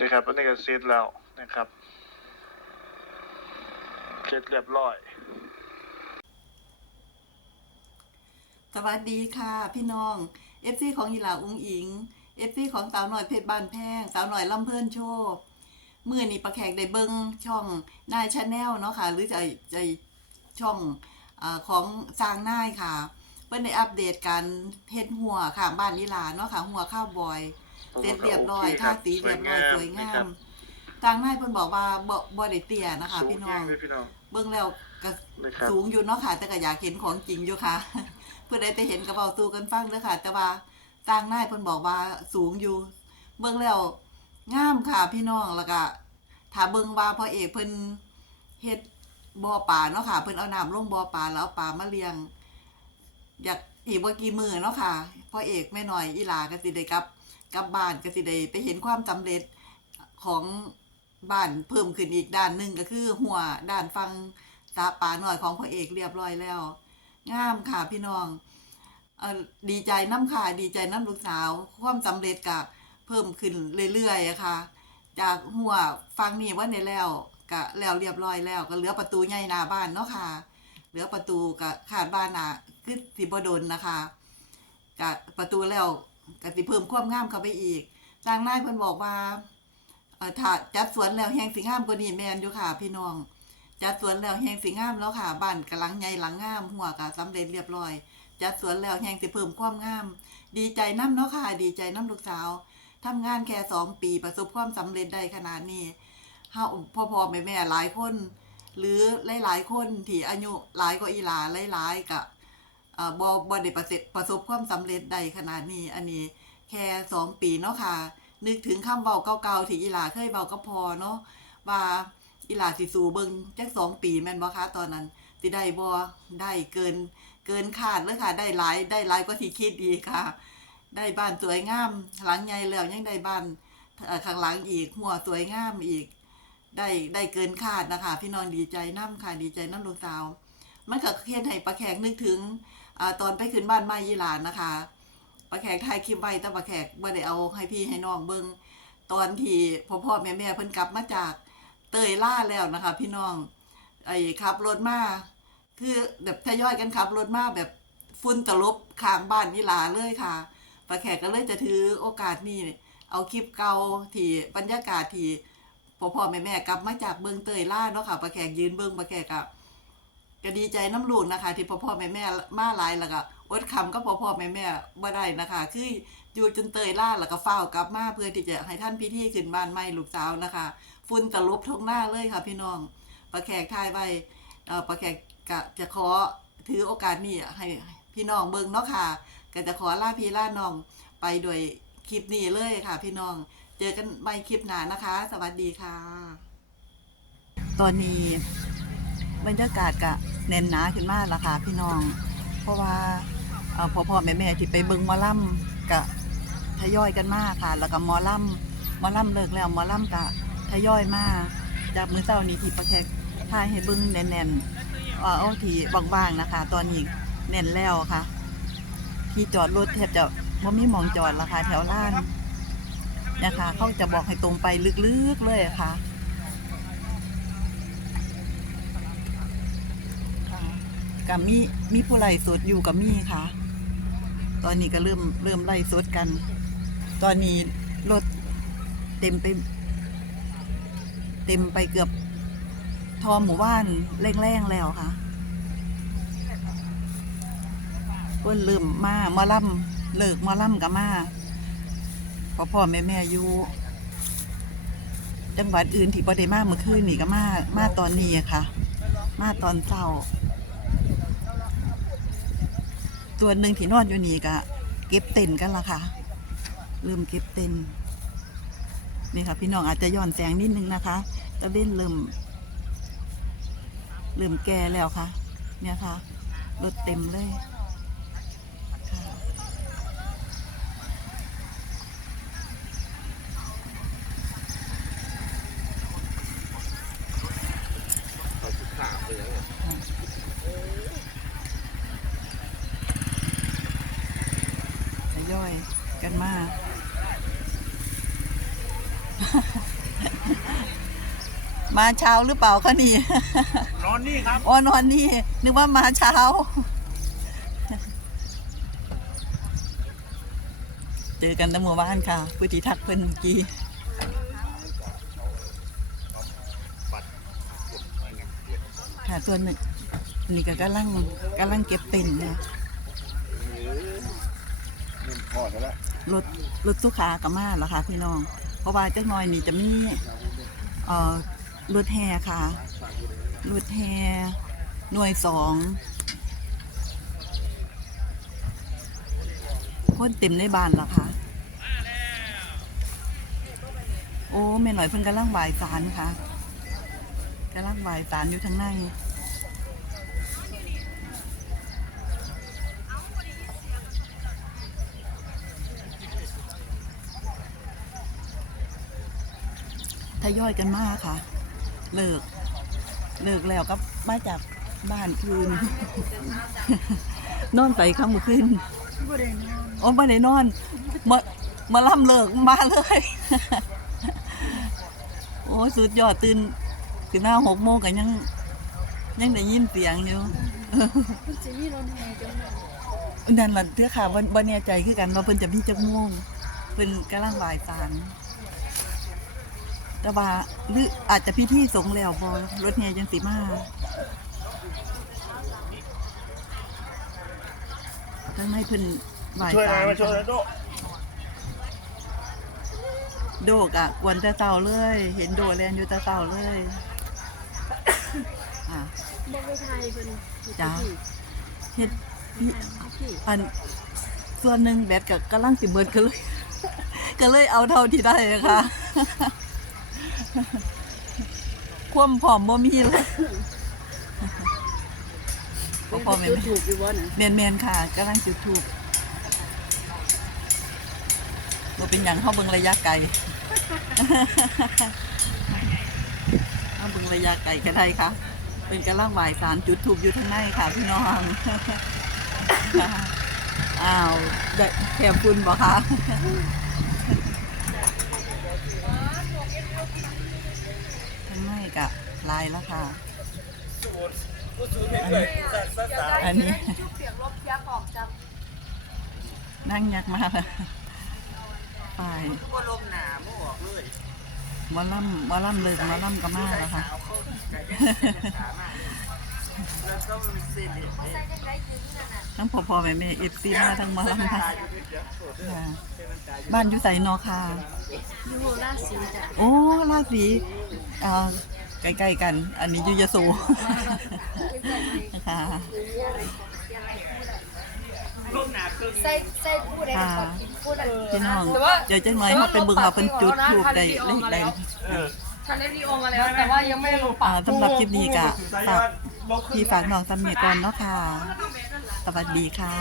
นะครับอันนี้ก็เสร็จแล้วนะครับเสร็จเรียบร้อย สวัสดีค่ะ พี่น้องเอฟซีของยีหลาอุ้งอิงเอฟซีของสาวหน่อยเพชรบ้านแพงสาวหน่อยลำเพิ่อนโชว์เมื่อนี้ประแขกได้เบิ้งช่องนายชาแนลเนาะค่ะ หรือจะจะช่องอของสร้างนายค่ะเพิ่นได้อัปเดตการเฮ็ดหัวค่ะบ้านลีลาเนาะค่ะหัวข้าวบอย เสร็จเรียบร้อยโอเคคท่ารับสีเรียบร้อยสสววยยงางามมทางนายเพิ่นบอกว่าบ่บ่ได้เตี้ยนะคะสูงพี่น้อแห้งงเลยพี่น้องเบิ่งแล้วก็นะครับสูงอยู่เนาะค่ะ แต่ก็อยากเห็นของจริงอยู่ค่ะ เพื่อได้ไปเห็นกระเป๋าตู้กันฟังเด้อค่ะ แต่ว่าต่างนายเพิ่นบอกว่าสูงอยู่ เบิ่งแล้วงามค่ะพี่น้องแล้วก็ถ้าเบิ่งว่าพ่อเอกเพิ่นเฮ็ดบ่อปลาเนาะค่ะ เพิ่นเอาน้ำลงบ่อปลาแล้วเอาปลามาเลี้ยง อยากอีกบ่กี่มื้อเนาะค่ะพ่อเอกแม่น้อยอีหลาก็สิได้กลับ กลับบ้านก็สิได้ไปเห็นความสำเร็จของบ้านเพิ่มขึ้นอีกด้านหนึ่งก็คือหัวด้านฟังสาป่าหน่อยของพ่อเอกเรียบร้อยแล้ว งามค่ะพี่น้องออดีใจน้ำค่ะดีใจน้ำลูกสาว ความสำเร็จก็เพิ่มขึ้นเรื่อยๆอะค่ะ จากหัวฟังนี่ว่าในแล้วก็แล้วเรียบร้อยแล้วก็เหลือประตูใหญ่หน้าบ้านเนาะค่ะ เหลือประตูก็ขาดบ้านน่ะคือสิบโดนนะคะก็ประตูแล้ว ก็สิเพิ่มความงามเข้าไปอีกทางนายเพิ่นบอกว่าถ้าจัดสวนแล้วแฮงสิงามกว่านี้แมนอยู่ค่ะ พี่น้อง จัดสวนแล้วแฮงสิงามแล้วค่ะบ้านกำลังใหญ่หลังงามหัวก็สำเร็จเรียบร้อย จัดสวนแล้วแฮงสิเพิ่มความงาม ดีใจน้ำเนาะค่ะ ดีใจน้ำลูกสาวทำงานแค่สองปีประสบความสำเร็จได้ขนาดนี้เฮาพ่อพ่อแม่แม่หลายคน หรือหลายๆคนที่อายุหลายกว่าอีหลาหลายๆกับ เอ่อบ่บ่ได้ประสบประสบความสำเร็จได้ขนาดนี้ อันนี้แค่สองปีเนาะค่ะ นึกถึงคำเว้าเก่าๆที่อีหลาเคยเว้ากับพ่อเนาะว่าอีหลาสิสู่เบิงจักสองปีแม่นบ่คะตอนนั้นสิได้บ่ได้เกิน เกินคาดเลยค่ะ ได้หลายได้หลายกว่าที่คิดอีกค่ะ ได้บ้านสวยงาม หลังใหญ่แล้วยังได้บ้านข้างหลังอีกหัวสวยงามอีก ได้ได้เกินคาดนะคะ พี่น้องดีใจน้ำค่ะดีใจน้ำลูกสาว มันก็เฮ็ดให้ปลาแขกนึกถึง ตอนไปขึ้นบ้านไม้ยีหลานนะคะปลาแขกถ่ายคลิปไว้แต่ปลาแขกบ่ได้เอาให้พี่ให้น้องเบิ่งตอนที่พ่อพ่อแม่แม่เพิ่นกลับมาจากเตยล่าแล้วนะคะ พี่น้องไอ้ขับรถมาคือแบบทยอยกันขับรถมาแบบฝุ่นตลบข้างบ้านยีหลาเลยค่ะปลาแขกก็เลยจะถือโอกาสนี้เอาคลิปเก่าที่บรรยากาศที่พ่อพ่อแม่แม่กลับมาจากเบิงเตยล่าเนาะค่ะปลาแขกยืนเบิงปลาแขกอะ ก็ดีใจน้ำลูกนะคะ ที่พ่อพ่อแม่แม่มาหลายแล้วก็อดคำก็พ่อพ่อแม่แม่บ่ได้นะคะ คืออยู่จนเตยล่าแล้วก็เฝ้ากลับมาเพื่อที่จะให้ท่านพิธีขึ้นบ้านใหม่ลูกสาวนะคะฝุ่นตะลบทุกหน้าเลยค่ะ พี่น้องปลาแขกทายไว้ปลาแขกก็จะขอถือโอกาสนี้ให้พี่น้องเบิงเนาะค่ะ ก็จะขอลาพี่ลาน้องไปโดวยคลิปนี้เลยค่ะ พี่น้องเจอกันใหม่คลิปหน้านะคะ สวัสดีค่ะ ตอนนี้ บรรยากาศกะแน่นหนาขึ้นมากแล้วค่ะพี่น้อง เพราะว่าพ่อพ่อแม่แม่ที่ไปเบิงมอล่ำกะทยอยกันมากค่ะ แล้วก็มอลำมอล่ำเลิกแล้วมอล่ำกะทยอยมากจากมื้อเช้านี้ที่ประแขกทายให้เบิงแน่นๆเอ่อเอาที่ว่างๆนะคะ ตอนนี้แน่นแล้วค่ะ ที่จอดรถแทบจะบ่มีมองจอดแล้วค่ะแถวล่างนะคะเขาจะบอกให้ตรงไปลึกๆเลยค่ะ กับมีมีผู้ไล่สดอยู่กับมีค่ะ ตอนนี้ก็เริ่มเริ่มไล่สดกัน ตอนนี้รถเต็มไป เต็มไปเกือบทอหมู่บ้านแรงๆแล้วค่ะเพิ่นเริ่มมามาล่ำเลิกมาล่ำกับมาพ่อพ่อแม่แม่อยู่จังหวัดอื่นที่บ่ได้มาเมื่อคืนนี่ก็มามาตอนนี้อะค่ะ มาตอนเช้า ตัวหนึ่งที่นอนอยู่นี่ก็เก็บเต็นกันละค่ะลืมเก็บเต็นนี่ค่ะ พี่น้องอาจจะย้อนแสงนิดนึงนะคะตะเว้นเริ่มเริ่มแก่แล้วค่ะ เนี่ยค่ะรถเต็มเลยค่ะทยอยกันมา มาเช้าหรือเปล่าคะนี่ นอนนี่ครับ อ๋อนอนนี่ นึกว่ามาเช้า เจอกันตั้งหมู่บ้านค่ะพุทธิทักเพิ่นเมื่อกี้ ค่ะตัวหนึ่งอันนี้ก็กำลังกำลังเก็บเป็นนะพอแล้วรถรถสุขากับมาแล้วค่ะพี่น้อง เพราะว่าเจ้าน้อยนี่จะมีเอ่อ รถแห่ค่ะ รถแห่หน่วยสอง คนเต็มในบ้านแล้วค่ะ โอ้แม่หน่อยเพิ่นกำลังบ่ายสารค่ะกำลังบ่ายสารอยู่ทางในทยอยกันมากค่ะ เลิก เลิกแล้วก็มาจากบ้านคืน นอนไปค่ำคืนโอ้ไม่ได้นอน มามาล่ำเลิกมาเลย โอ้สุดยอดตื่นตื่นหน้าหกโมงกันยัง ยังได้ยินเสียงอยู่มันจะมีรถแห่จังเยนั่นล่ะเตื้อค่ะวันวันแน่ใจคือกันว่าเพิ่นจะมีจักโมงเพิ่นกำลังบายสาร แต่ว่าหรืออาจจะพิธีสงฆ์แล้วบ่รถแห่จังสิมาทั้งในเพิ่นบ่ายช่วยหสาน่อยรมาช่วยหน่อยโดโดกอะกวนแตะเต่าเลย เห็นโดแลนอยู่แตะเต่าเลยอะบอกไปไทยเป็นจ้าเฮ็ดพี่อันส่วนหนึ่งแบตกับกำลังสิเบิดก็เลย ก็เลยเอาเท่าที่ได้อะค่ะ ความผอมบ่มีเลยพอพอแม่จุดถูกอยู่บ่น่ะแมนแมนๆค่ะกำลังจุดถูกบ่เป็นอย่างเข้าเบิ่งระยะไกลเข้าเบิ่งระยะไกลก็ได้ค่ะ เป็นกำลังบ่ายสารจุดถูกอยู่ทางในค่ะ พี่น้องอ้าวได้แถมคุณบ่คะ ทางในกะลายแล้วค่ะ อันนี้นั่งยักมากไปหมอล่ำหมอล่ำเลิกหมอล่ำก็มากแล้วค่ะทั้งพอพอแม่แม่เอฟซีมาทั้งหมอล่ำค่ะค่ะบ้านอยู่ใส่นอค่ะ อยู่ราชสีจ้ะโอ้ราศีเอ่อใกล้ๆกัน อันนี้อยุยโสค่ะใส่ใส่พูดได้ค่ะพูดได้พี่น้องเดี๋ยวจะหน่อยเขาไปเบิ่งว่าเป็นจุดถูกได้เลขใดทันได้วิดีโอมาแล้วแต่ว่ายังไม่ได้ลงปาอ่ากสำหรับคลิปนี้กะฝากพี่ฝากน้องสำเนียก่อนเนาะค่ะ สวัสดีค่ะ